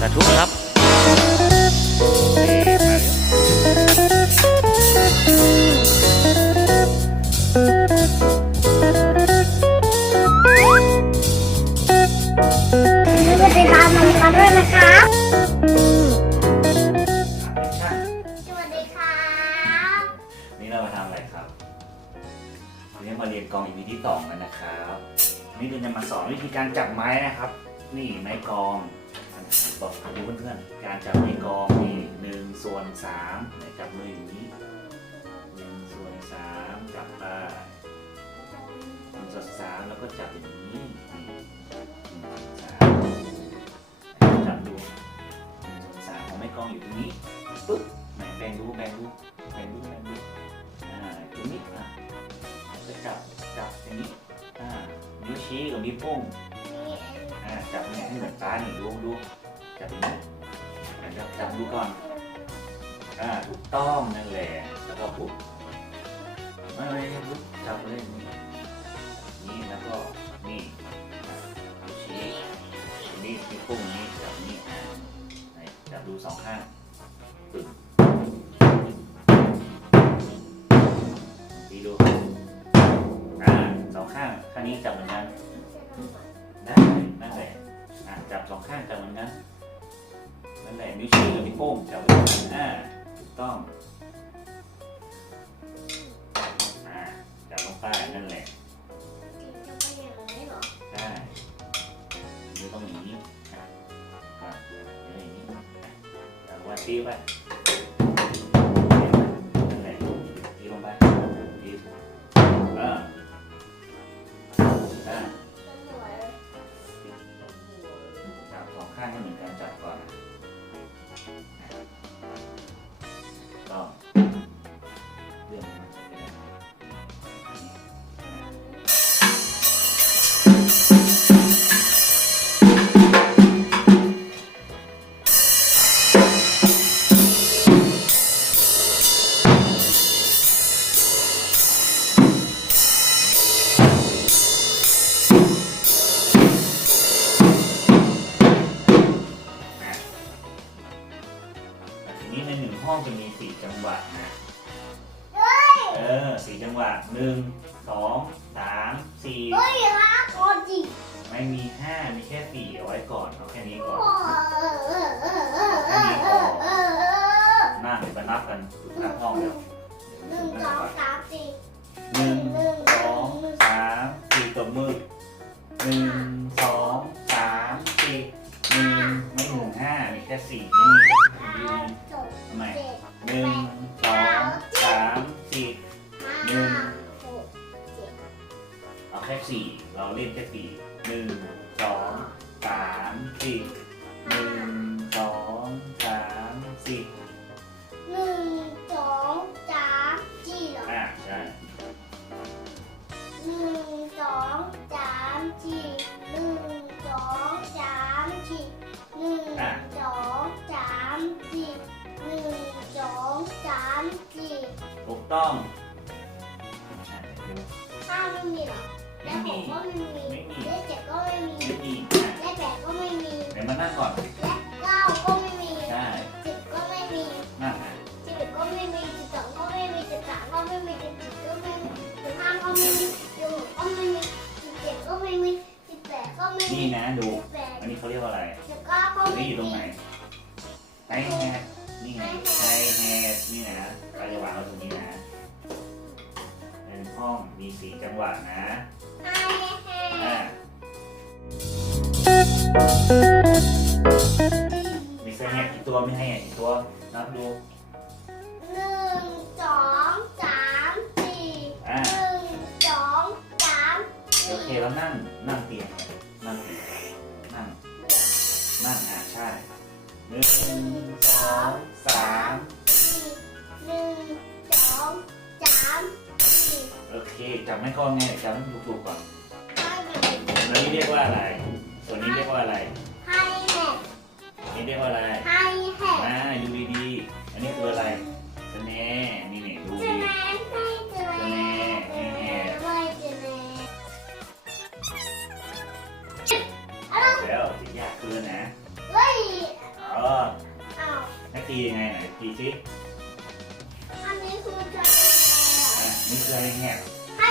สาธุครับอย่าลืมกดติดตามมันกันด้วยนะคะสวัสดีครับนี่เรามาทำอะไรครับวันนี้มาเรียนกองอีพีที่สองกันนะครับ นี่เราจะมาสอนวิธีการจับไม้นะครับ นี่ไม้กองบอกกับดูเพื่อนๆการจับไม้กองนี่หนึ่งส่วนสามจับมืออย่างนี้หนึ่งส่วนสามจับไปหนึ่งส่วนสามแล้วก็จับอย่างนี้สามจับดูหนึ่งส่วนสามของไม้กองอยู่ตรงนี้ปึ๊บไหนแบ่งดูแบ่งดู ชี้กับนิ้วโป้งอ่าจับให้ให้เหมือนฟ้านี่ดูดูจับอย่างนี้จับจับดูก่อนอ่าถูกต้องนั่นแหละแล้วก็ปุ๊บไม่ไม่ไม่ปุ๊บ ได้นั่นแหละอะจับสองข้างจับเหมือนกันนั่นแหละนิ้วชี้กับนิ้วโป้งจับเหมือนกันอ่าถูกต้องอ่าจับลงไปนั่นแหละได้นิ้วต้องอย่างนี้อะอะนิ้วอย่างนี้อะว่าชี้ไป ก็เหวะหนึ่งสองสามสี่เฮ้ยฮะโคจิไม่มีห้ามีแค่สี่เอาไว้ก่อนเอาแค่นี้ก่อนโอ้เออเออเออเออเออเออนั่งเดี๋ยวมานับกันหน้าห้องเดี๋ยวหนึ่งสองสามสี่หนึ่งสองสามสี่ตบมือหนึ่งสองสามสี่หนึ่งไม่หนึ่งห้ามีแค่สี่ไม่มีามสี่หนึ่งสองสามสี่หนึ่งสองสามสี่เหรออ่าใช่หนึ่งสองสามสี่หนึ่งสองสามสี่หนึ่งสองสามสี่หนึ่งสองสามสี่ถูกต้องอะเดี๋ยวห้าไม่มีเหรอและหกก็ไม่มีไม่มีและเจ็ดก็ไม่มีไม่มีอะและแปดก็ไม่มีเดี๋ยวมา นั่งก่อนและเก้าก็ไม่มีได้สิบก็ไม่มีนั่งอะสิบเอ็ดก็ไม่มีสิบสองก็ไม่มีสิบสามก็ไม่มีสิบสี่ก็ไม่มีสิบห้าก็ไม่มีสิบหกก็ไม่มีสิบเจ็ดก็ไม่มีสิบแปดก็ไม่มีนี่นะดู สิบแปดอันนี้เขาเรียกว่าอะไรสิบเก้าก็ตัวไม่นี้มีอยู่ตรงไหนไอแฮดนี่ไงไอแฮดนี่นะเราจะวางไว้ตรงนี้นะเป็นห้องมีสี่จังหวะนะ ไอ้แห่อะมีไซแฮดกี่ตัวมีไฮแฮดกี่ตัวนับดูหนึ่งสองสามสี่อ่าหนึ่งสองสามโอสี่เคแล้วนั่งนั่งเตียงนั่งเตียงนั่งนั่งอะใช่หนึ่งสองสามสี่หนึ่งสองสามสี่โอเคจำไม่ก้อนไงจำให้ถูกๆก่อนห้าหกแล้วนี่เรียกว่าอะไรส่วนนี้เรียกว่าอะไรไฮแฮทอันนี้เรียกว่าอะไร ยังไงไหนตีสิอันนี้คือจะอะนี่คืออะไรแหบให้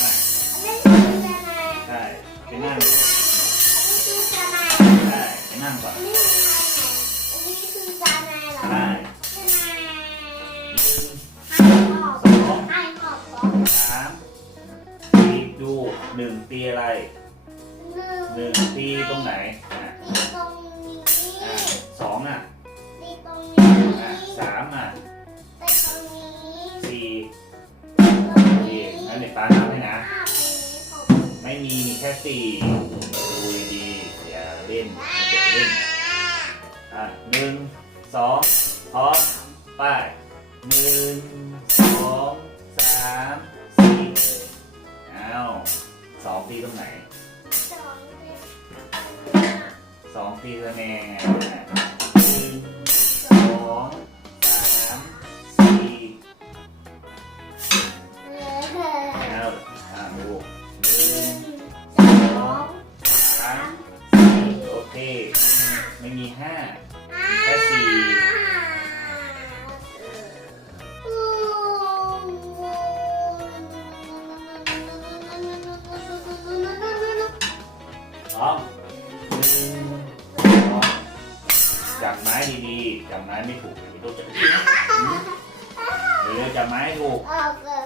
อะอันนี้คือจะไหนใช่ไปนั่งอันนี้คือจะไหนใช่ไปนั่งก่อนอันนี้คือไหนอันนี้คือจะไหนเหรอใช่จะไหนหนึ่งให้หอบให้หอบสองสามสี่ดูหนึ่งตีอะไรหนึ่งหนึ่งตีตรงไหนอะตี เด็กป้านับให้นะห้าปีหกไม่มีมีแค่สี่ดูดีๆอย่าเล่นอย่าเล่นอะหนึ่งสองพร้อมไป้ายหนึ่งสองสามสี่อ้าวสองตีตรงไหนสองเจ็ดสองตีคะแนนอะหนึ่งสอง โอเคไม่มีห้าแค่สี่พร้อมหนึ่งสองจับไม้ดีๆ จับไม้ไม่ถูกเดี๋ยวโดนจับที่นะเดี๋ยวจับไม้ให้ถูกออกเลย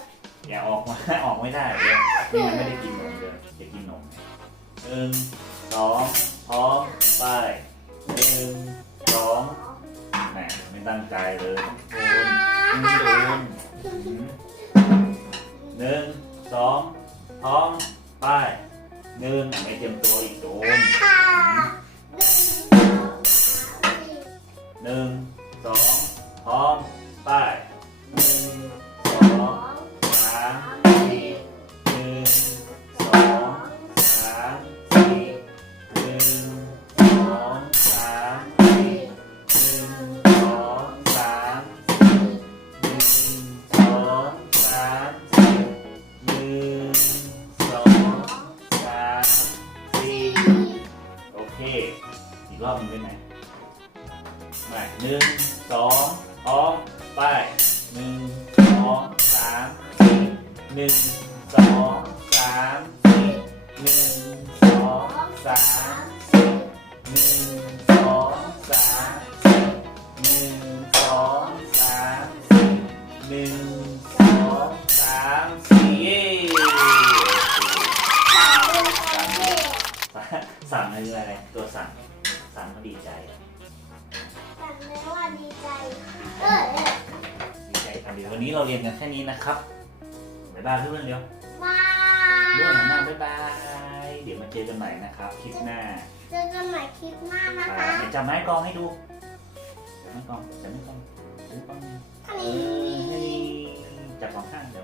อย่าออกมา ออกไม่ได้เดี๋ยวนี่มันไม่ได้กินนมเลยจะกินนมหนึ่งสอง พร้อมไปหนึ่งสองแหมไม่ตั้งใจเลยต้องโดนต้องโดนหนึ่งสองพร้อมไปหนึ่งไม่เตรียมตัวอีกโดนหนึ่งสองพร้อมไป รอบหนึงได้ไหมไปหนึ่งสองพร้อมไปหนึ่งสองสามสี่หนึ่งสองสามสี่หนึ่งสองสามสี่หนึ่งสองสามสี่หนึ่งสองสามสี่หนึ่งสองสามสี่เย้สั่งอะไรอะไรตัวสั่ง สั่งก็ดีใจดีใจครับเดี๋ยววันนี้เราเรียนกันแค่นี้นะครับบ๊ายบายเพื่อนๆเดี๋ยวด้วยหน้าบ๊ายบาย เดี๋ยวมาเจอกันใหม่นะครับคลิปหน้าเจอกันใหม่คลิปหน้านะอ่าคะเดี๋ยวจับไม้กลองให้ดูจับไม้กลองจับไม้กลองจับไม้กลองอันเอนี้อให้จับสองข้างจับสอ